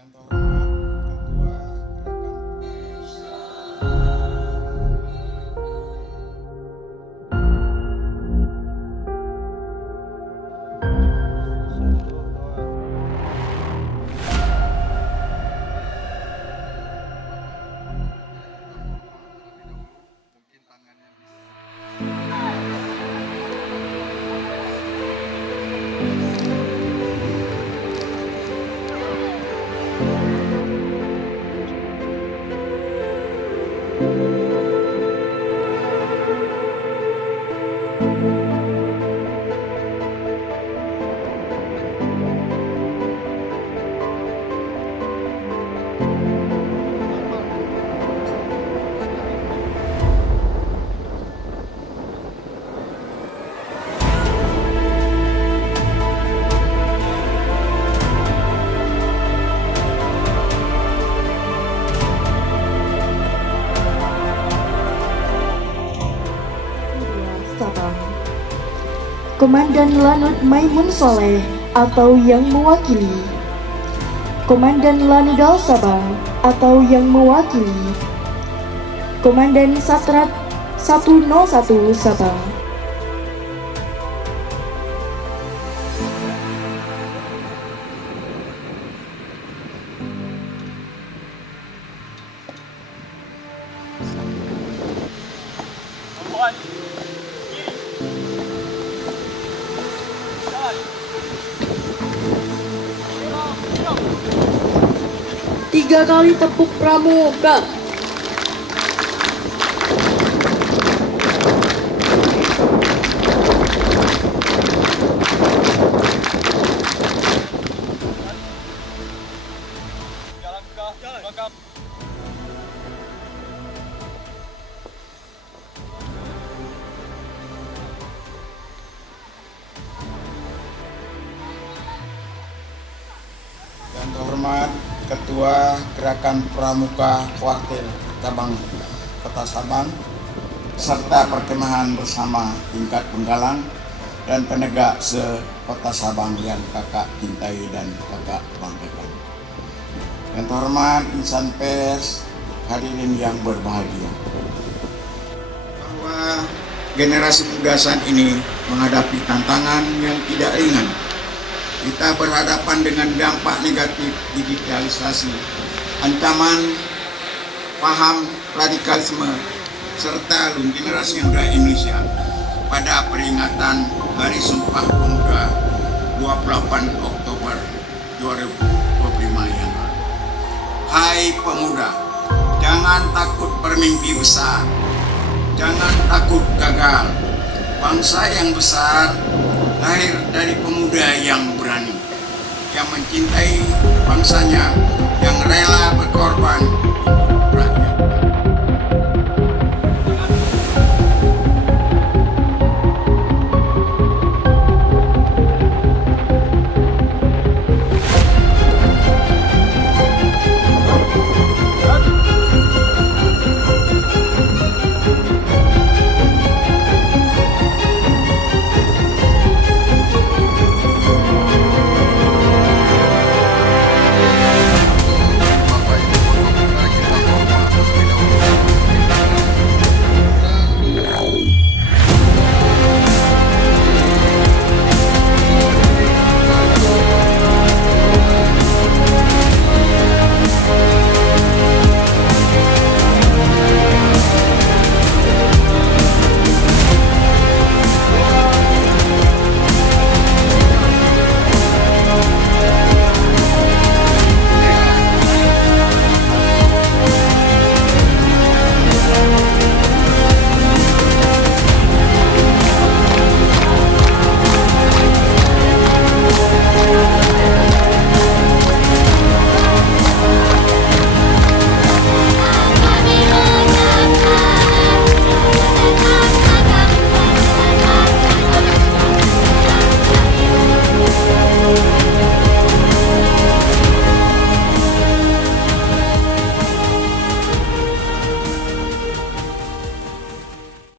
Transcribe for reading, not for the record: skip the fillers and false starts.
Yang terhormat Ketua Sabang. Komandan Lanut Maimun Soleh atau yang mewakili. Komandan Lanudal Sabang atau yang mewakili. Komandan Satrat 101 Sabang. Tiga kali tepuk pramuka. Yang terhormat Ketua Gerakan Pramuka Wakil Cabang Kota Sabang serta perkemahan bersama tingkat penggalang dan penegak se-Kota Sabang yang kakak cintai dan kakak banggakan. Yang terhormat insan pers, hadirin yang berbahagia, bahwa generasi muda saat ini menghadapi tantangan yang tidak ringan. Kita berhadapan dengan dampak negatif digitalisasi, ancaman paham radikalisme, serta generasi muda Indonesia pada peringatan Hari Sumpah Pemuda 28 Oktober 2025 yang lalu. Hai pemuda, jangan takut bermimpi besar, jangan takut gagal. Bangsa yang besar lahir dari pemuda yang berani, yang mencintai bangsanya, yang rela berkorban